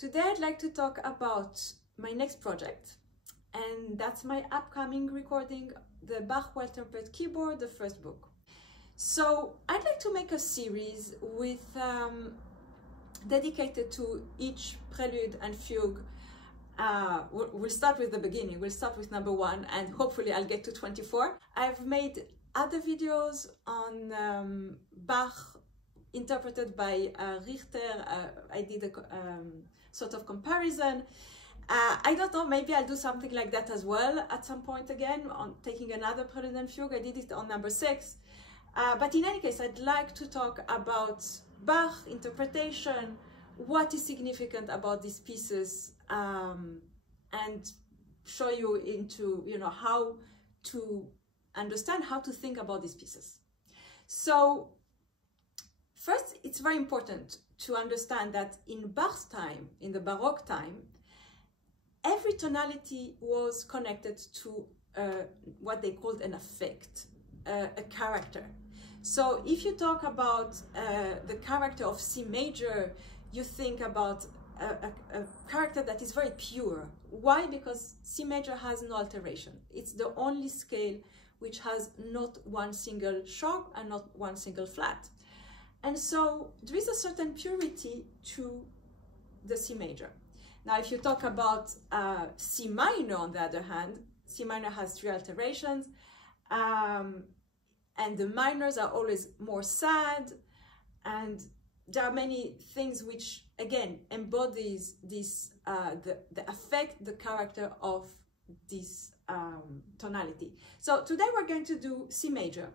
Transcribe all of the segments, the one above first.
Today I'd like to talk about my next project, and that's my upcoming recording, the Bach Well-Tempered Keyboard, the first book. So I'd like to make a series with dedicated to each prelude and fugue. We'll start with the beginning. We'll start with number 1, and hopefully I'll get to 24. I've made other videos on Bach interpreted by Richter. I did a sort of comparison. I don't know, maybe I'll do something like that as well at some point again, on taking another prelude and fugue. I did it on number 6. But in any case, I'd like to talk about Bach interpretation, what is significant about these pieces, and show you into, how to understand, how to think about these pieces. So first, it's very important to understand that in Bach's time, in the Baroque time, every tonality was connected to what they called an affect, a character. So if you talk about the character of C major, you think about a character that is very pure. Why? Because C major has no alteration. It's the only scale which has not one single sharp and not one single flat. And so there is a certain purity to the C major. Now, if you talk about C minor, on the other hand, C minor has 3 alterations, and the minors are always more sad, and there are many things which, again, embodies this, the affect, the character of this tonality. So today we're going to do C major.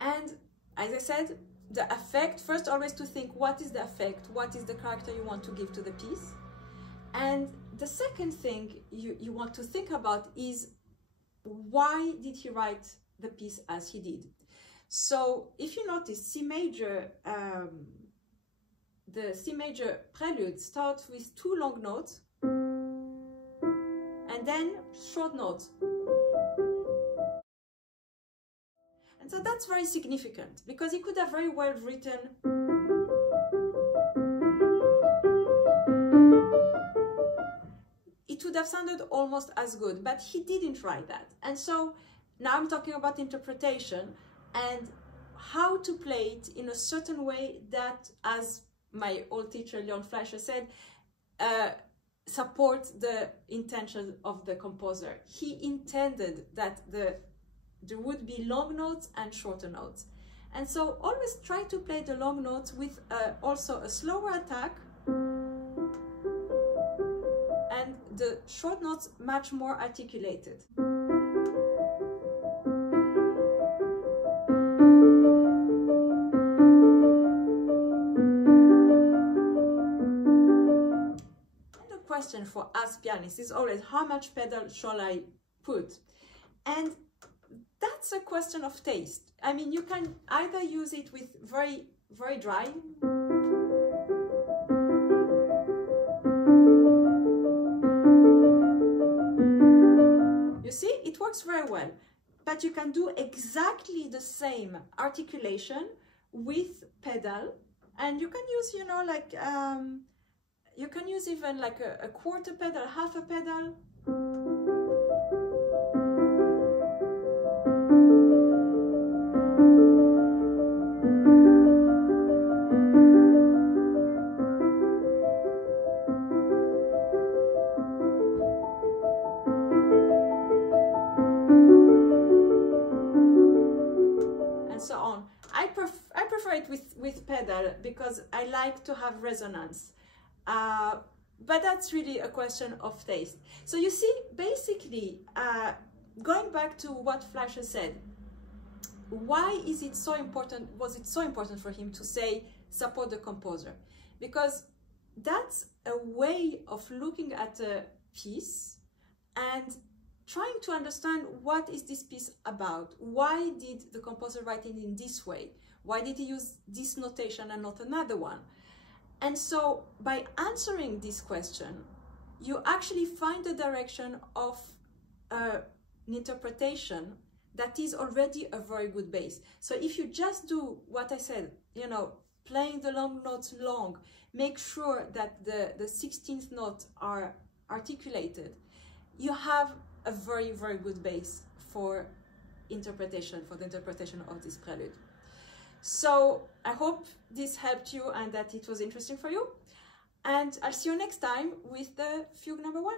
And as I said, the affect, first always to think, what is the affect? What is the character you want to give to the piece? And the second thing you want to think about is, why did he write the piece as he did? So if you notice, C major, the C major prelude starts with 2 long notes and then short notes. And so that's very significant, because he could have very well written it would have sounded almost as good, but he didn't write that. And so now I'm talking about interpretation and how to play it in a certain way that, as my old teacher Leon Fleischer said, supports the intention of the composer. He intended that there would be long notes and shorter notes. And so always try to play the long notes with also a slower attack, and the short notes much more articulated. And the question for us pianists is always, how much pedal shall I put? And that's a question of taste. I mean, you can either use it with very, very dry, you see, it works very well, but you can do exactly the same articulation with pedal, and you can use, like, you can use even like a quarter pedal, half a pedal. I prefer it with pedal because I like to have resonance, but that's really a question of taste. So you see, basically, going back to what Fleischer said, why is it so important, was it so important for him to say support the composer? Because that's a way of looking at a piece and trying to understand, what is this piece about? Why did the composer write it in this way? Why did he use this notation and not another one? And so by answering this question, you actually find the direction of an interpretation that is already a very good base. So if you just do what I said, playing the long notes long, make sure that the 16th notes are articulated, you have a very, very good base for the interpretation of this prelude. So I hope this helped you and that it was interesting for you. And I'll see you next time with the fugue number 1.